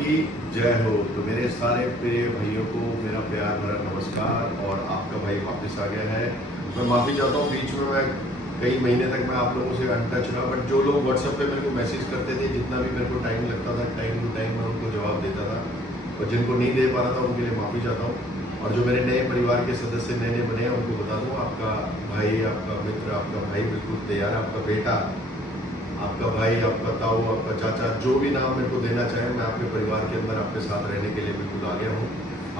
की जय हो। तो मेरे सारे प्रिय भाइयों को मेरा प्यार भरा नमस्कार। और आपका भाई वापस आ गया है। मैं माफ़ी चाहता हूँ, बीच में मैं कई महीने तक मैं आप लोगों से अनटच रहा, बट जो लोग व्हाट्सएप पे मेरे को मैसेज करते थे, जितना भी मेरे को टाइम लगता था, टाइम टू टाइम मैं उनको जवाब देता था, और जिनको नहीं दे पा रहा था उनके लिए माफ़ी चाहता हूँ। और जो मेरे नए परिवार के सदस्य नए नए बने हैं उनको बता दूँ, आपका भाई, आपका मित्र, आपका भाई बिल्कुल तैयार है। आपका बेटा, आपका भाई, आपका ताऊ, आपका चाचा, जो भी नाम मेरे को देना चाहे, मैं आपके परिवार के अंदर आपके साथ रहने के लिए बिल्कुल आ गया हूँ।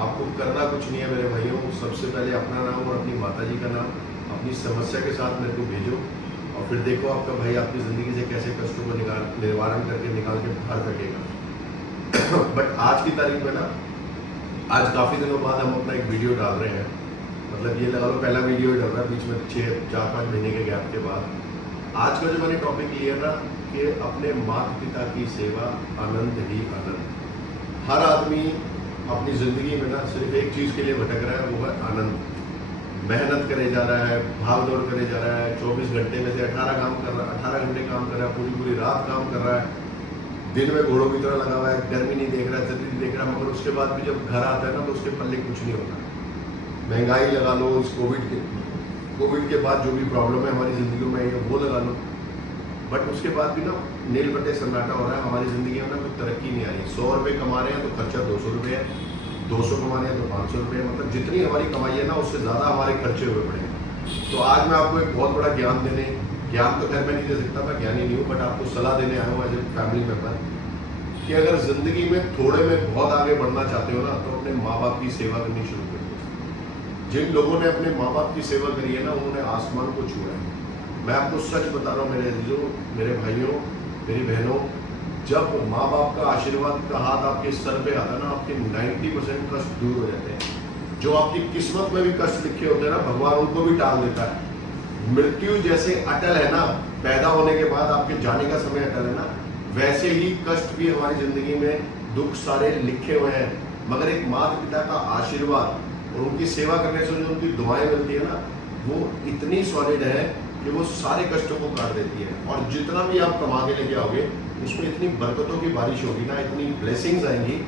आपको करना कुछ नहीं है मेरे भाइयों, सबसे पहले अपना नाम और अपनी माता जी का नाम अपनी समस्या के साथ मेरे को भेजो, और फिर देखो आपका भाई आपकी ज़िंदगी से कैसे कष्टों को निवारण करके निकाल के बाहर फेंकेगा। बट आज की तारीख में ना, आज काफ़ी दिनों बाद हम अपना एक वीडियो डाल रहे हैं। मतलब ये लगा लो पहला वीडियो ही डाल रहा है, बीच में 4-5 महीने के गैप के बाद। आज का जो मैंने टॉपिक लिया ना, कि अपने माता पिता की सेवा आनंद ही आनंद। हर आदमी अपनी ज़िंदगी में ना सिर्फ एक चीज़ के लिए भटक रहा है, वो है आनंद। मेहनत करे जा रहा है, भाग दौड़ करे जा रहा है, 24 घंटे में से 18 घंटे काम कर रहा है, पूरी पूरी रात काम कर रहा है, दिन में घोड़ों की तरह लगा हुआ है, गर्मी नहीं देख रहा है, सर्दी नहीं देख रहा, मगर उसके बाद भी जब घर आता है ना, तो उसके पल्ले कुछ नहीं होता। महंगाई लगा लो, इस कोविड के बाद जो भी प्रॉब्लम है हमारी ज़िंदगी में, ये वो लगा लो, बट उसके बाद भी ना नील बट्टे सन्नाटा हो रहा है हमारी ज़िंदगी में ना, कोई तरक्की नहीं आ रही। 100 रुपये कमा रहे हैं तो खर्चा 200 रुपये है, 200 कमा रहे हैं तो 500 रुपये, मतलब जितनी हमारी कमाई है ना, उससे ज़्यादा हमारे खर्चे हुए पड़े हैं। तो आज मैं आपको एक बहुत बड़ा ज्ञान तो खैर मैं नहीं दे सकता, मैं ज्ञानी नहीं हूँ, बट आपको सलाह देने आया हूँ एज ए फैमिली मेम्बर, कि अगर ज़िंदगी में थोड़े में बहुत आगे बढ़ना चाहते हो ना, तो अपने माँ बाप की सेवा करनी शुरू कर दो। जिन लोगों ने अपने माँ बाप की सेवा करी है ना, उन्होंने आसमान को छुआ है। मैं आपको सच बता रहा हूँ मेरे अजीजों, मेरे भाइयों, मेरी बहनों, जब माँ बाप का आशीर्वाद का हाथ आपके सर पे आता है ना, आपके 90% कष्ट दूर हो जाते हैं। जो आपकी किस्मत में भी कष्ट लिखे होते हैं ना, भगवान उनको भी टाल देता है। मृत्यु जैसे अटल है ना, पैदा होने के बाद आपके जाने का समय अटल है ना, वैसे ही कष्ट भी हमारी जिंदगी में, दुख सारे लिखे हुए हैं। मगर एक माता पिता का आशीर्वाद और उनकी सेवा करने से जो उनकी दुआएं मिलती है ना, वो इतनी सॉलिड है कि वो सारे कष्टों को काट देती है। और जितना भी आप कमा के लेके आओगे, उसमें इतनी बरकतों की बारिश होगी ना, इतनी ब्लेसिंग्स आएंगी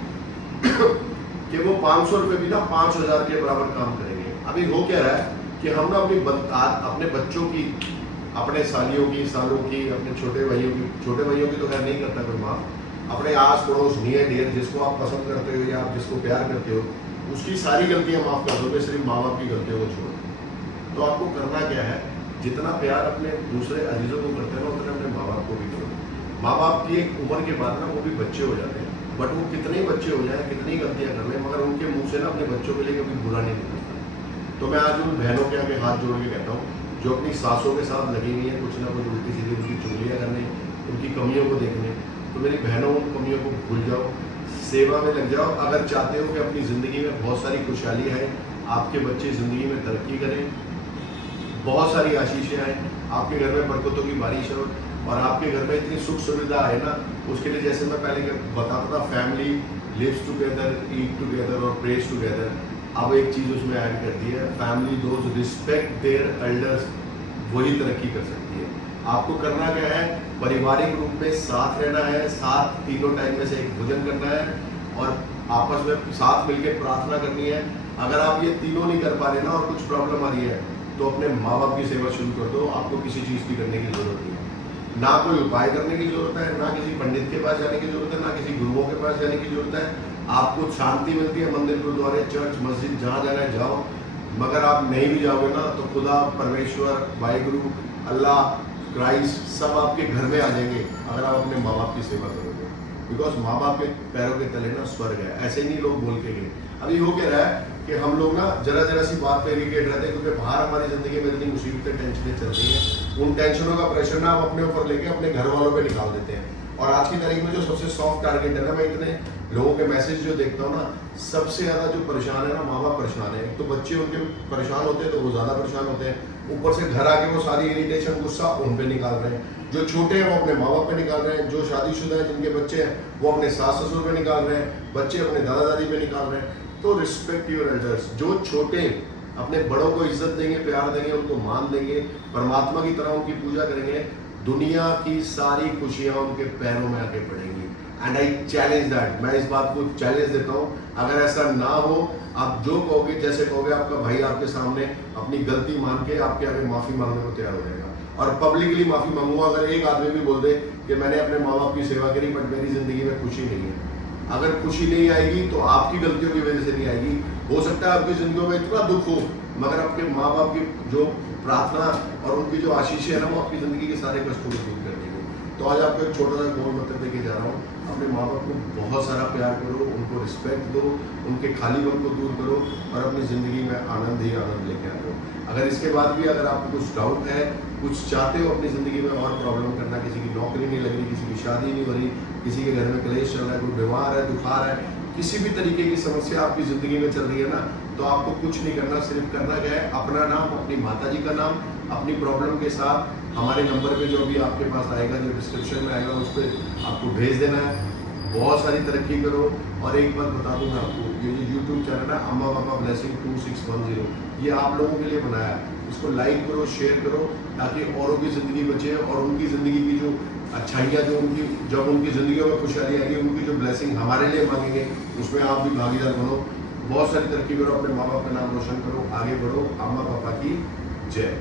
कि वो 500 रुपये भी ना 5000 के बराबर काम करेंगे। अभी हो क्या रहा है कि हम ना अपने बच्चों की, अपने सालियों की, सालों की, अपने छोटे भाइयों की तो खैर नहीं करता कोई माँ, अपने आस पड़ोस, नियर डियर, जिसको आप पसंद करते हो या आप जिसको प्यार करते हो, उसकी सारी गलतियाँ माफ़ कर दोगे, सिर्फ माँ बाप की गलतियों को छोड़। तो आपको करना क्या है, जितना प्यार अपने दूसरे अजीजों को करते हैं ना, उतना अपने माँ बाप को भी करो। माँ बाप की एक उम्र के बाद ना वो भी बच्चे हो जाते हैं, बट वो कितने बच्चे हो जाए, कितनी गलतियाँ कर लें, मगर उनके मुंह से ना अपने बच्चों के लिए कभी बुरा नहीं निकलता। तो मैं आज उन बहनों के आगे हाथ जोड़ के कहता हूँ, जो अपनी सासों के साथ लगी हुई है कुछ ना कुछ उल्टी सीधी उनकी चुगलियाँ करने, उनकी कमियों को देखने, तो मेरी बहनों उन कमियों को भूल जाओ, सेवा में लग जाओ। अगर चाहते हो कि अपनी ज़िंदगी में बहुत सारी खुशहाली आए, आपके बच्चे ज़िंदगी में तरक्की करें, बहुत सारी आशीषें आए, आपके घर में बरकतों की बारिश हो, और आपके घर में इतनी सुख सुविधा है ना, उसके लिए जैसे मैं पहले बताता था, family lives together, eat together और प्रेज टुगेदर। अब एक चीज़ उसमें ऐड कर दी है, family does respect their elders, वही तरक्की कर सकती है। आपको करना क्या है, पारिवारिक रूप में साथ रहना है, साथ तीनों टाइम में से एक भोजन करना है, और आपस में साथ मिलकर प्रार्थना करनी है। अगर आप ये तीनों नहीं कर पा रहे ना, और कुछ प्रॉब्लम आ रही है, तो अपने माँ बाप की सेवा शुरू कर दो। आपको किसी चीज़ की करने की जरूरत नहीं है, ना कोई उपाय करने की जरूरत है, ना किसी पंडित के पास जाने की जरूरत है, ना किसी गुरुओं के पास जाने की जरूरत है। आपको शांति मिलती है मंदिर, गुरुद्वारे, चर्च, मस्जिद, जहाँ जाना है जाओ। मगर आप नहीं भी जाओगे ना, तो खुदा, परमेश्वर, वाहिगुरु, अल्लाह, क्राइस्ट, सब आपके घर में आ जाएंगे अगर आप अपने माँ बाप की सेवा करोगे। बिकॉज माँ बाप के पैरों के तले ना स्वर्ग है। ऐसे ही नहीं लोग बोल के गए। अभी हो क्या रहा है कि हम लोग ना जरा सी बात पे इरिटेट रहते हैं, क्योंकि बाहर हमारी ज़िंदगी में इतनी मुसीबतें, टेंशनें चल रही हैं। उन टेंशनों का प्रेशर ना हम अपने ऊपर लेके अपने घर वालों पे निकाल देते हैं। और आज की तारीख में जो सबसे सॉफ्ट टारगेट है ना, मैं इतने लोगों के मैसेज जो देखता हूँ ना, सबसे ज़्यादा जो परेशान है ना, माँ बाप परेशान है। एक तो बच्चे उनके परेशान होते हैं तो वो ज़्यादा परेशान होते हैं, ऊपर से घर आके वो सारी इरिटेशन, गुस्सा उन पे निकाल रहे हैं। जो छोटे हैं वो अपने माँ बाप पे निकाल रहे हैं, जो शादीशुदा है जिनके बच्चे हैं वो अपने सास ससुर पे निकाल रहे हैं, बच्चे अपने दादा दादी पे निकाल रहे हैं। तो रिस्पेक्ट योर एल्डर्स। जो छोटे अपने बड़ों को इज्जत देंगे, प्यार देंगे, उनको मान देंगे, परमात्मा की तरह उनकी पूजा करेंगे, दुनिया की सारी खुशियाँ उनके पैरों में आके पड़ेंगी। एंड आई चैलेंज दैट, मैं इस बात को चैलेंज देता हूँ। अगर ऐसा ना हो, आप जो कहोगे जैसे कहोगे, आपका भाई आपके सामने अपनी गलती मान के आपके आगे माफी मांगने को तैयार हो जाएगा और पब्लिकली माफी मांगूंगा। अगर एक आदमी भी बोल दे कि मैंने अपने माँ बाप की सेवा करी बट मेरी जिंदगी में खुशी नहीं है, अगर खुशी नहीं आएगी तो आपकी गलतियों की वजह से नहीं आएगी। हो सकता है आपकी जिंदगी में इतना दुख हो, मगर आपके माँ बाप की जो प्रार्थना और उनकी जो आशीष है ना, वो आपकी जिंदगी के सारे कष्टों को दूर कर देंगे। तो आज आपको एक छोटा सा गोल मतलब देके जा रहा हूँ, अपने माँ बाप को बहुत सारा प्यार करो, उनको रिस्पेक्ट दो, उनके खालीपन को दूर करो और अपनी ज़िंदगी में आनंद ही आनंद लेके आ जाओ। अगर इसके बाद भी अगर आपको कुछ डाउट है, कुछ चाहते हो अपनी ज़िंदगी में और प्रॉब्लम करना, किसी की नौकरी नहीं लग रही, किसी की शादी नहीं हो रही, किसी के घर में क्लेश चल रहा है, कोई बीमार है, दुखार है, किसी भी तरीके की समस्या आपकी ज़िंदगी में चल रही है ना, तो आपको कुछ नहीं करना, सिर्फ करना क्या है, अपना नाम, अपनी माता जी का नाम, अपनी प्रॉब्लम के साथ हमारे नंबर पे जो भी आपके पास आएगा, जो डिस्क्रिप्शन में आएगा, उस पर आपको भेज देना है। बहुत सारी तरक्की करो। और एक बात बता दूं मैं आपको, ये जो यूट्यूब चैनल है अम्मा पापा ब्लेसिंग 2610, ये आप लोगों के लिए बनाया है। इसको लाइक करो, शेयर करो, ताकि औरों की ज़िंदगी बचे और उनकी ज़िंदगी की जो अच्छाइयाँ, जो उनकी जब उनकी ज़िंदगी में खुशहाली आएगी, उनकी जो ब्लेसिंग हमारे लिए मांगेंगे, उसमें आप भी भागीदार बनो। बहुत सारी तरक्की करो, अपने माँ बाप का नाम रोशन करो, आगे बढ़ो। अम्मा पापा की जय।